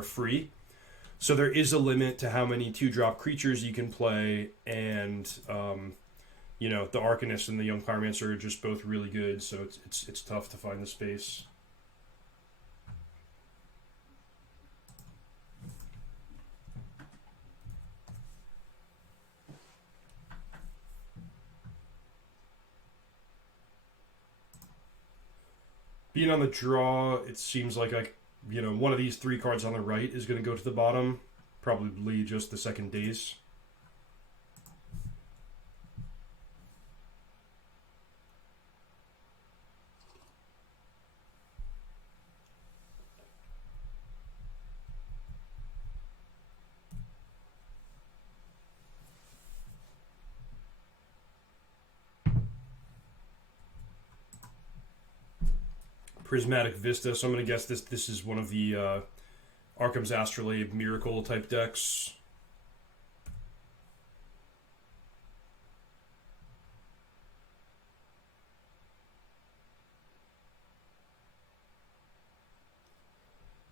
are free. So there is a limit to how many 2-drop creatures you can play, and the Arcanist and the Young Pyromancer are just both really good, so it's tough to find the space. Being on the draw, it seems like one of these 3 cards on the right is going to go to the bottom. Probably just the second daze. Prismatic Vista, so I'm going to guess this is one of the Arkham's Astrolabe Miracle type decks.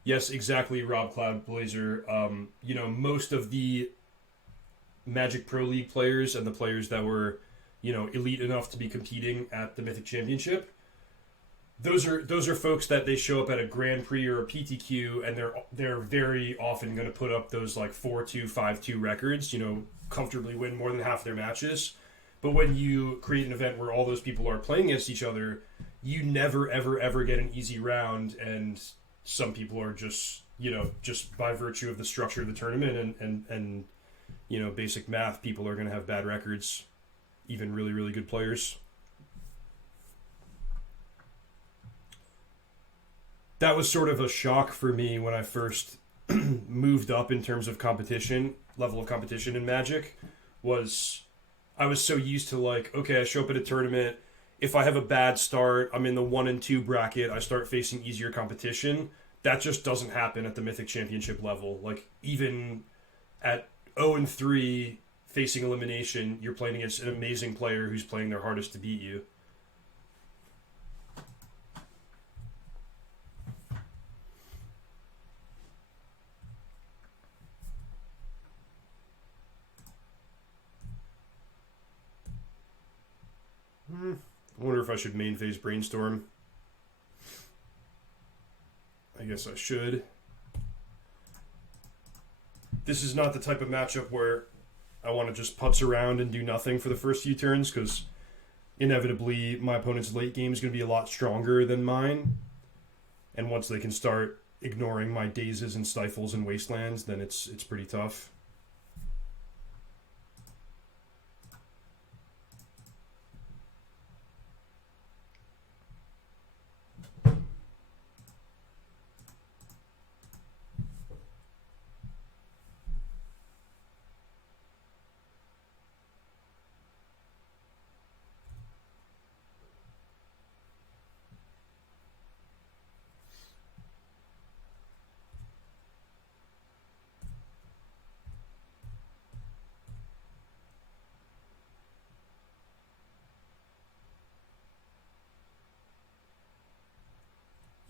Yes, exactly, Rob Cloud Blazer. Most of the Magic Pro League players and the players that were, elite enough to be competing at the Mythic Championship, those are folks that they show up at a Grand Prix or a PTQ, and they're very often going to put up those like 4-2, 5-2 records. Comfortably win more than half their matches. But when you create an event where all those people are playing against each other, you never ever ever get an easy round, and some people are just by virtue of the structure of the tournament and basic math, people are going to have bad records, even really really good players. That was sort of a shock for me when I first moved up in terms of level of competition in Magic. I was so used to okay, I show up at a tournament. If I have a bad start, I'm in the 1 and 2 bracket, I start facing easier competition. That just doesn't happen at the Mythic Championship level. Even at 0 and 3, facing elimination, you're playing against an amazing player who's playing their hardest to beat you. I wonder if I should main phase Brainstorm. I guess I should. This is not the type of matchup where I want to just putz around and do nothing for the first few turns, because inevitably my opponent's late game is going to be a lot stronger than mine. And once they can start ignoring my dazes and stifles and wastelands, then it's pretty tough.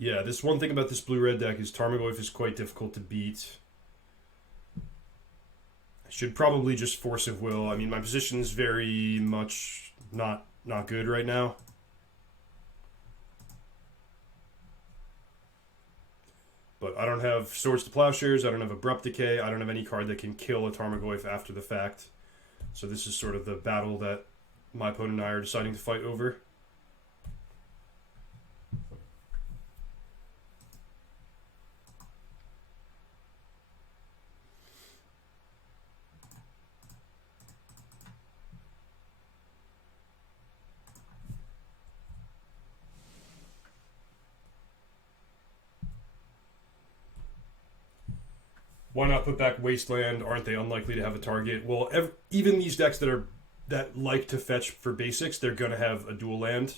Yeah, this one thing about this blue-red deck is Tarmogoyf is quite difficult to beat. I should probably just Force of Will. I mean, my position is very much not good right now. But I don't have Swords to Plowshares, I don't have Abrupt Decay, I don't have any card that can kill a Tarmogoyf after the fact. So this is sort of the battle that my opponent and I are deciding to fight over. Why not put back Wasteland? Aren't they unlikely to have a target? Well, even these decks that like to fetch for basics, they're going to have a dual land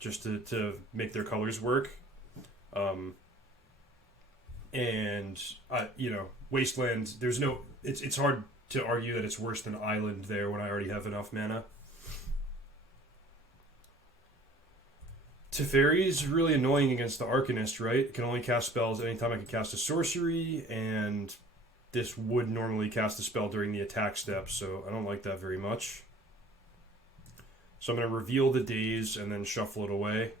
just to make their colors work. Wasteland, it's hard to argue that it's worse than Island there when I already have enough mana. Teferi is really annoying against the Arcanist, right? It can only cast spells anytime I can cast a sorcery, and this would normally cast a spell during the attack step, so I don't like that very much. So I'm going to reveal the days and then shuffle it away.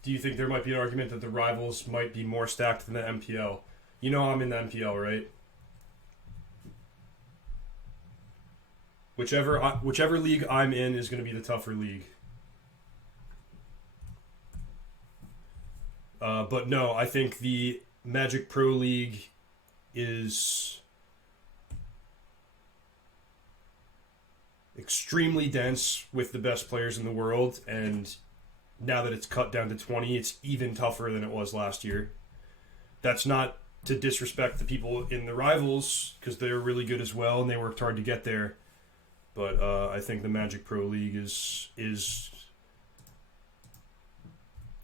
Do you think there might be an argument that the rivals might be more stacked than the MPL? You know I'm in the MPL, right? Whichever league I'm in is going to be the tougher league. But no, I think the Magic Pro League is extremely dense with the best players in the world, and now that it's cut down to 20, it's even tougher than it was last year. That's not to disrespect the people in the rivals, because they're really good as well, and they worked hard to get there. But I think the Magic Pro League is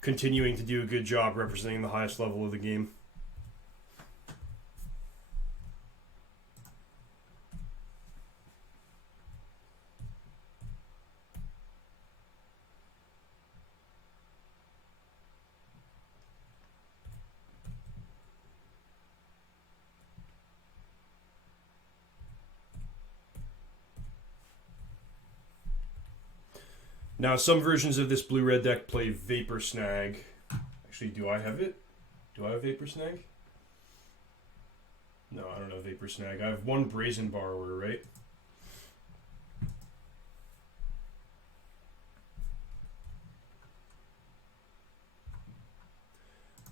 continuing to do a good job representing the highest level of the game. Now, some versions of this blue-red deck play Vapor Snag. Actually, do I have it? Do I have Vapor Snag? No, I don't know Vapor Snag. I have one Brazen Borrower, right?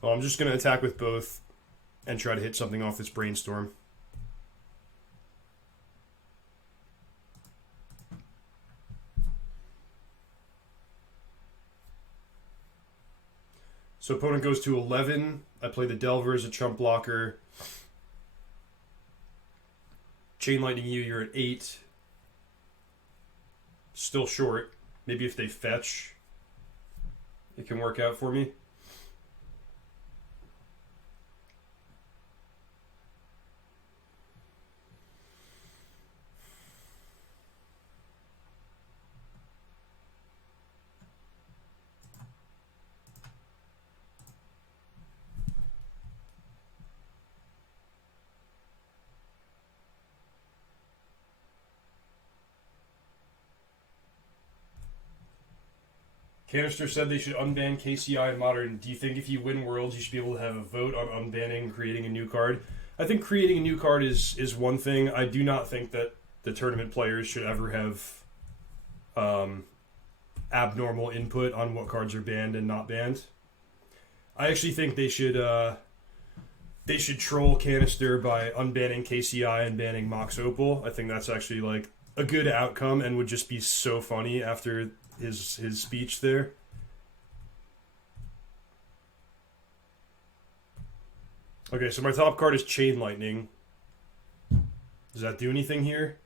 Well, I'm just going to attack with both and try to hit something off this Brainstorm. So opponent goes to 11. I play the Delver as a chump blocker. Chain Lightning you, you're at 8. Still short. Maybe if they fetch, it can work out for me. Canister said they should unban KCI in Modern. Do you think if you win Worlds, you should be able to have a vote on unbanning, creating a new card? I think creating a new card is one thing. I do not think that the tournament players should ever have abnormal input on what cards are banned and not banned. I actually think they should troll Canister by unbanning KCI and banning Mox Opal. I think that's actually like a good outcome and would just be so funny after his speech there. Okay, so my top card is Chain Lightning. Does that do anything here?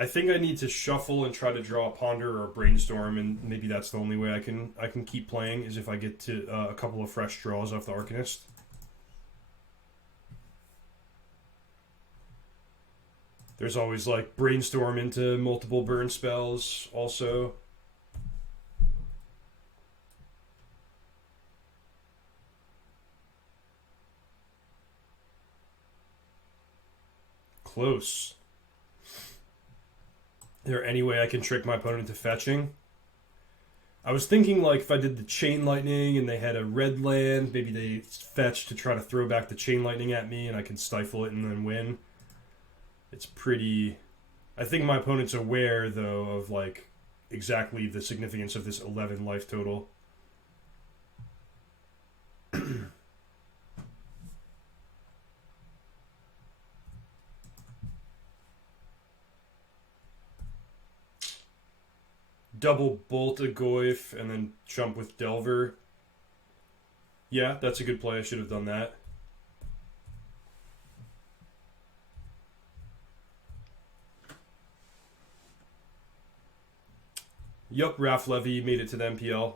I think I need to shuffle and try to draw a Ponder or a Brainstorm, and maybe that's the only way I can keep playing is if I get to a couple of fresh draws off the Arcanist. There's always like Brainstorm into multiple burn spells also. Close. Is there any way I can trick my opponent into fetching? I was thinking like if I did the Chain Lightning and they had a red land, maybe they fetch to try to throw back the Chain Lightning at me and I can stifle it and then win. It's pretty... I think my opponent's aware, though, of like exactly the significance of this 11 life total. double bolt a Goyf and then jump with Delver. Yeah, that's a good play. I should have done that. Yup, Raf Levy made it to the MPL.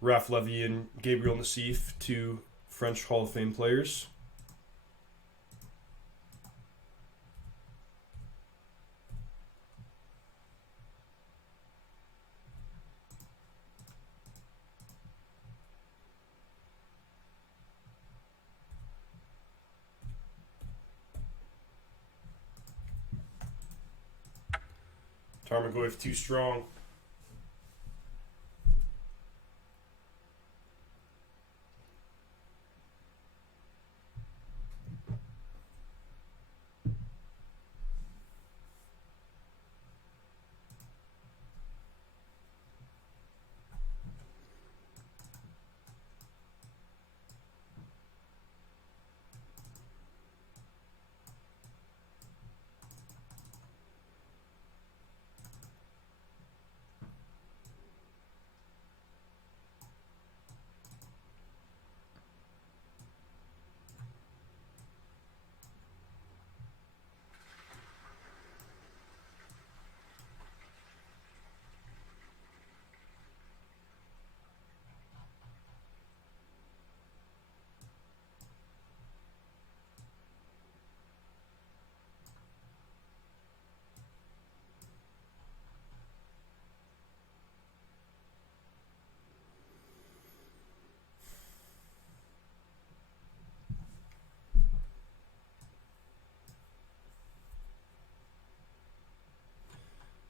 Raf Levy and Gabriel Nassif, two French Hall of Fame players. Tarmogoyf too strong.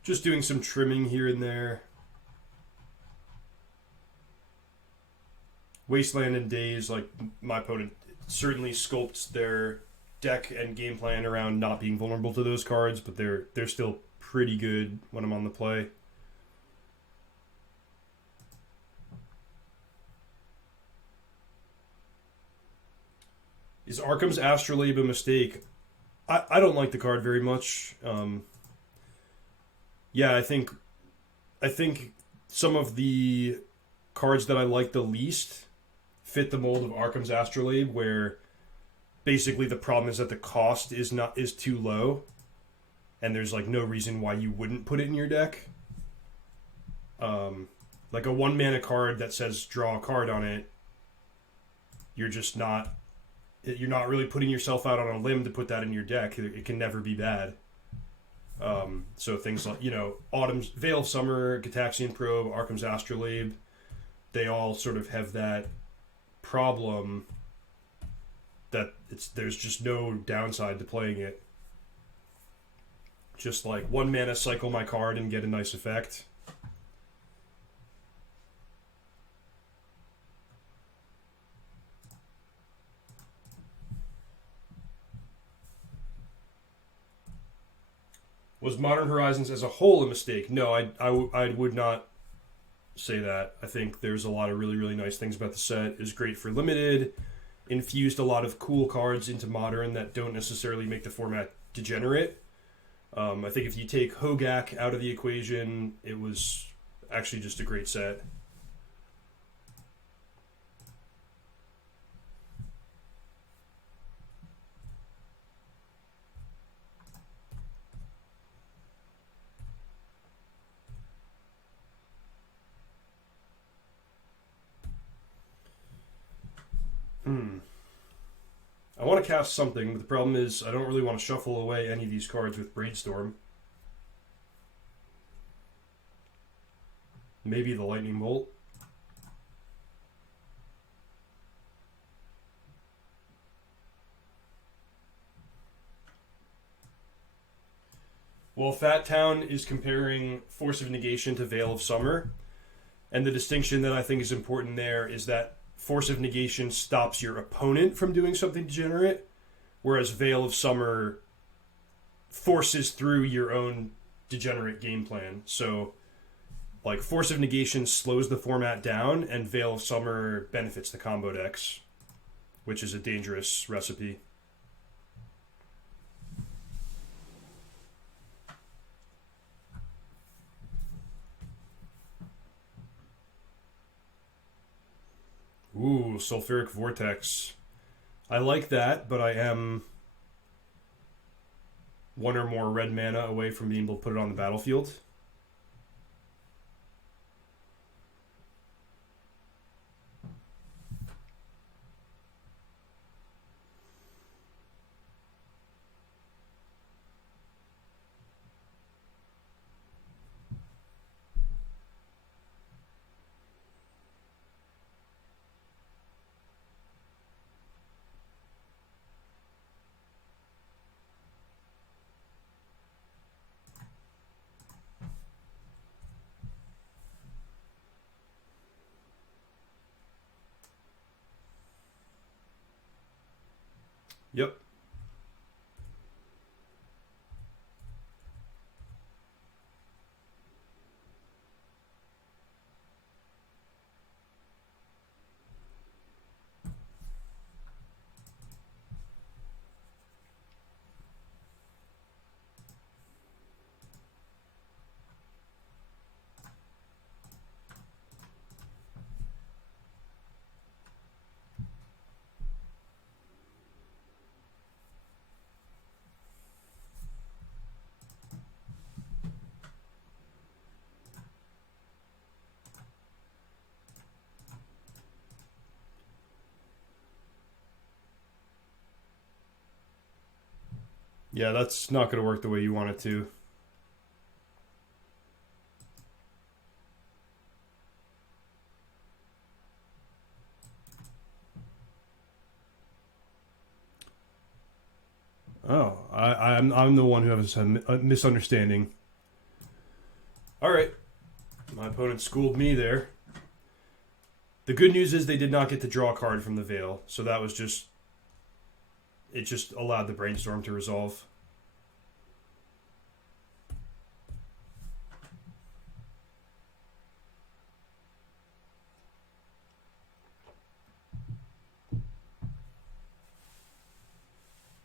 Just doing some trimming here and there. Wasteland and Days, like my opponent certainly sculpts their deck and game plan around not being vulnerable to those cards, but they're still pretty good when I'm on the play. Is Arkham's Astrolabe a mistake? I don't like the card very much. Yeah, I think some of the cards that I like the least fit the mold of Arkham's Astrolabe, where basically the problem is that the cost is too low, and there's like no reason why you wouldn't put it in your deck. Like a 1-mana card that says draw a card on it, you're not really putting yourself out on a limb to put that in your deck. It can never be bad. So things like, Autumn's Veil of Summer, Gataxian Probe, Arkham's Astrolabe, they all sort of have that problem that there's just no downside to playing it. Just like 1 mana, cycle my card and get a nice effect. Was Modern Horizons as a whole a mistake? No, I would not say that. I think there's a lot of really, really nice things about the set. It was great for limited, infused a lot of cool cards into Modern that don't necessarily make the format degenerate. I think if you take Hogak out of the equation, it was actually just a great set. I want to cast something, but the problem is I don't really want to shuffle away any of these cards with Brainstorm. Maybe the Lightning Bolt. Well, Fat Town is comparing Force of Negation to Veil of Summer, and the distinction that I think is important there is that Force of Negation stops your opponent from doing something degenerate, whereas Veil of Summer forces through your own degenerate game plan. So, like, Force of Negation slows the format down, and Veil of Summer benefits the combo decks, which is a dangerous recipe. Sulfuric Vortex. I like that, but I am one or more red mana away from being able to put it on the battlefield. Yep. Yeah, that's not going to work the way you want it to. Oh, I'm the one who has a misunderstanding. All right, my opponent schooled me there. The good news is they did not get to draw a card from the Veil, so that was just it. Just allowed the brainstorm to resolve.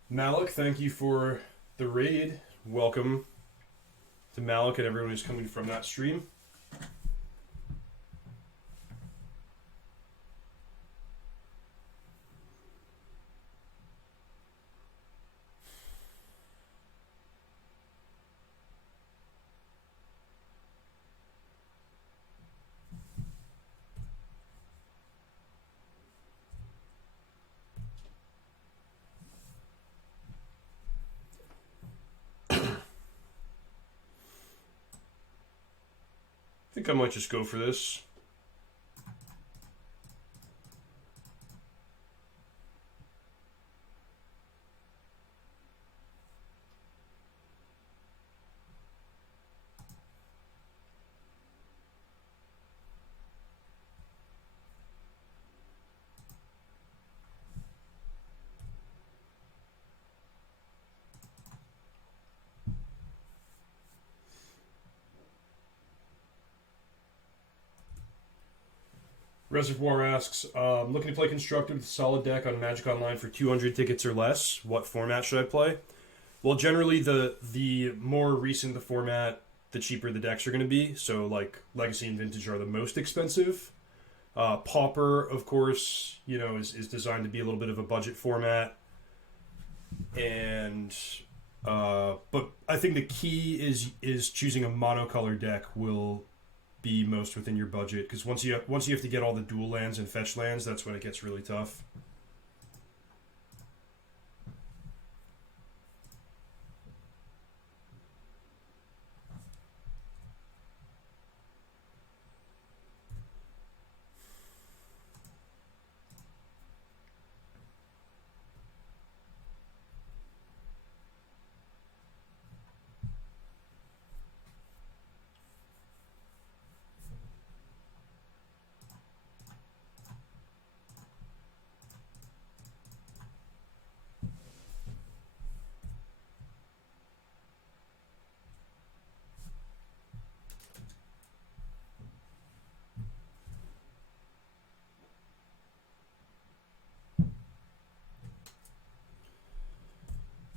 Malik, thank you for the raid. Welcome to Malik and everyone who's coming from that stream. I think I might just go for this. Reservoir asks, looking to play Constructed with a solid deck on Magic Online for 200 tickets or less. What format should I play? Well, generally, the more recent the format, the cheaper the decks are going to be. So, like, Legacy and Vintage are the most expensive. Pauper, of course, is designed to be a little bit of a budget format. And, but I think the key is choosing a monocolor deck will be most within your budget, because once you have to get all the dual lands and fetch lands, that's when it gets really tough.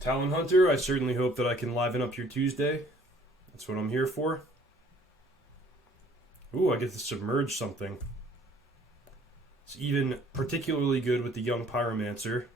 Talon Hunter, I certainly hope that I can liven up your Tuesday. That's what I'm here for. Ooh, I get to submerge something. It's even particularly good with the young Pyromancer.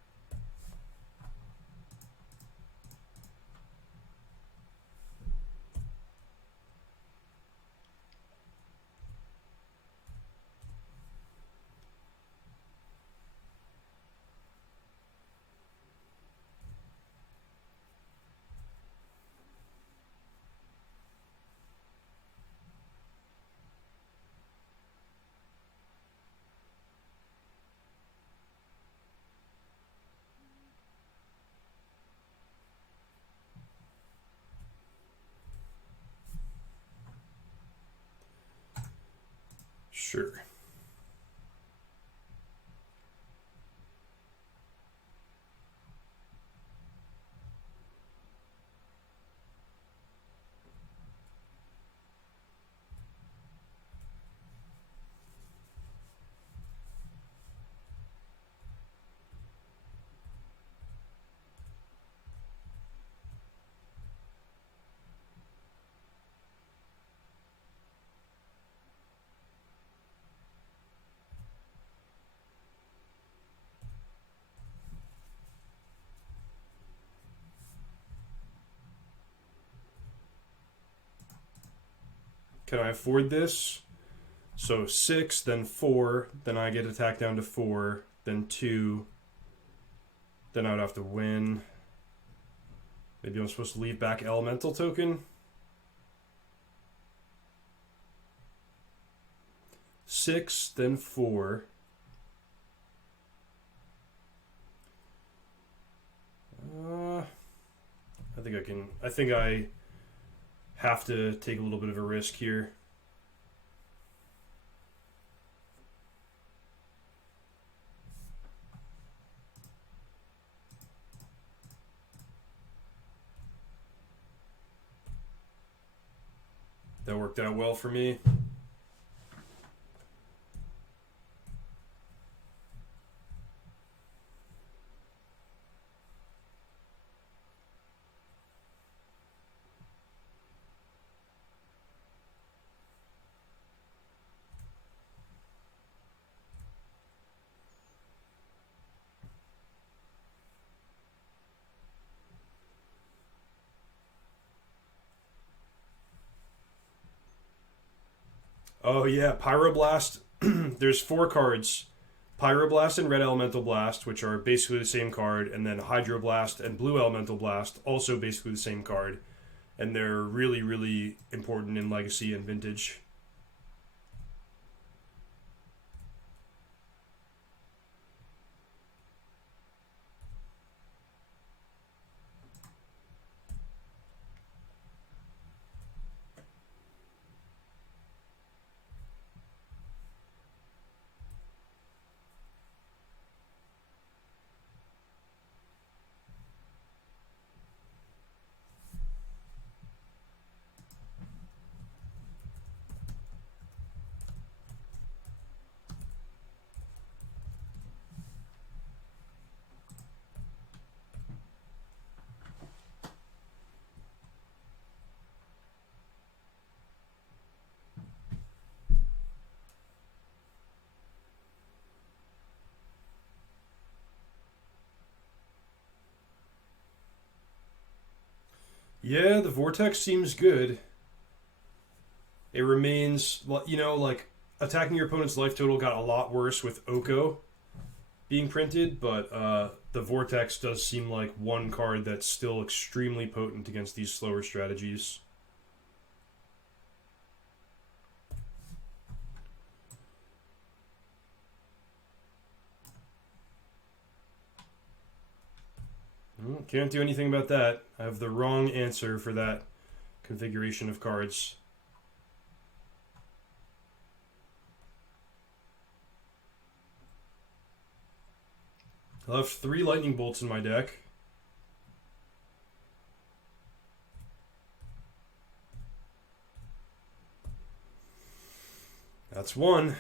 Sure. Can I afford this? So 6, then 4, then I get attacked down to 4, then 2. Then I would have to win. Maybe I'm supposed to leave back Elemental token. 6, then 4. I think I have to take a little bit of a risk here. That worked out well for me. Oh yeah, Pyroblast. There's 4 cards. Pyroblast and Red Elemental Blast, which are basically the same card, and then Hydroblast and Blue Elemental Blast, also basically the same card. And they're really, really important in Legacy and Vintage. Yeah, the Vortex seems good. It remains, like attacking your opponent's life total got a lot worse with Oko being printed, but the Vortex does seem like one card that's still extremely potent against these slower strategies. Can't do anything about that. I have the wrong answer for that configuration of cards. I left 3 lightning bolts in my deck. That's one.